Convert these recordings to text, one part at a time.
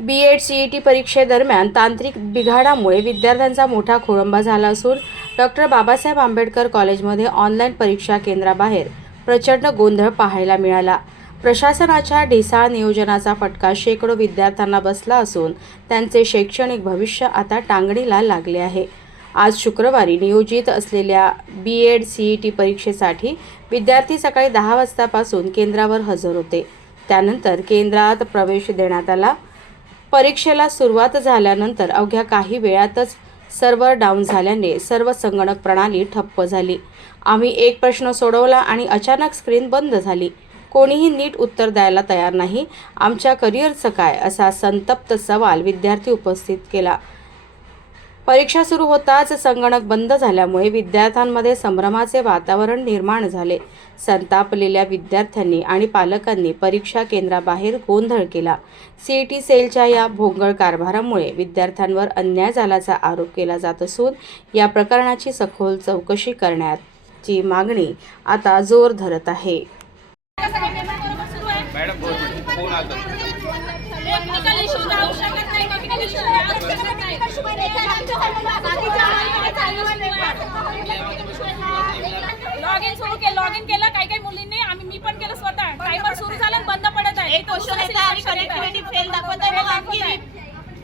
B.Ed CET परीक्षेदरम्यान तांत्रिक बिघाडामुळे विद्यार्थ्यांचा मोठा खोळंबा झाला असून डॉक्टर बाबासाहेब आंबेडकर कॉलेजमध्ये ऑनलाईन परीक्षा केंद्राबाहेर प्रचंड गोंधळ पाहायला मिळाला। प्रशासनाच्या ढिसाळ नियोजनाचा फटका शेकडो विद्यार्थ्यांना बसला असून त्यांचे शैक्षणिक भविष्य आता टांगणीला लागले आहे। आज शुक्रवारी नियोजित असलेल्या B.Ed CET परीक्षेसाठी विद्यार्थी सकाळी 10 वाजतापासून केंद्रावर हजर होते। त्यानंतर केंद्रात प्रवेश देण्यात आला। परीक्षेला सुरुवात झाल्यानंतर अवघ्या काही वेळातच सर्व्हर डाऊन झाल्याने सर्व संगणक प्रणाली ठप्प झाली। आम्ही एक प्रश्न सोडवला आणि अचानक स्क्रीन बंद झाली। कोणीही नीट उत्तर द्यायला तयार नाही। आमच्या करिअरचं काय, असा संतप्त सवाल विद्यार्थी उपस्थित केला। परीक्षा सुरू होताच संगणक बंद झाल्यामुळे विद्यार्थ्यांमध्ये संभ्रमाचे वातावरण निर्माण झाले। संतापलेल्या विद्यार्थ्यांनी आणि पालकांनी परीक्षा केंद्राबाहेर गोंधळ केला। CET सेलच्या या भोंगळ कारभारामुळे विद्यार्थ्यांवर अन्याय झाल्याचा आरोप केला जात असून या प्रकरणाची सखोल चौकशी करण्याची मागणी आता जोर धरत आहे। मॅडम फोन आला टेक्निकल इशू राहू शकत नाही, टेक्निकल इशू राहू शकत नाही। लॉगिन केलं काही मुलींनी, मी पण केलं स्वतः। टाइमर सुरू झाला आणि बंद पडत आहे। एक क्वेश्चन येता आणि कनेक्टिव्हिटी फेल दाखवत आहे, मग आणखी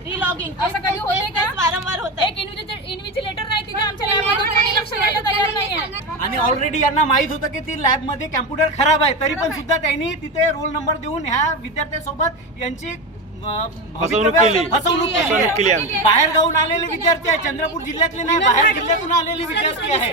रीलॉगिंग असं कधी होते का? वारंवार होतं। एक इन्व्हिजिलेटर नाही तिथे आमच्या लॅबमध्ये, कोणी लक्ष द्यायला तयार नाहीये। आणि ऑलरेडी यांना माहित होतं की ती लॅबमध्ये कॅम्प्युटर खराब आहे, तरी पण सुद्धा त्यांनी तिथे रोल नंबर देऊन ह्या विद्यार्थ्यांसोबत यांची फसवणूक केली बाहेर गावून आलेले विद्यार्थी आहे, चंद्रपूर जिल्ह्यातले नाही, बाहेर जिल्ह्यातून आलेले विद्यार्थी आहे।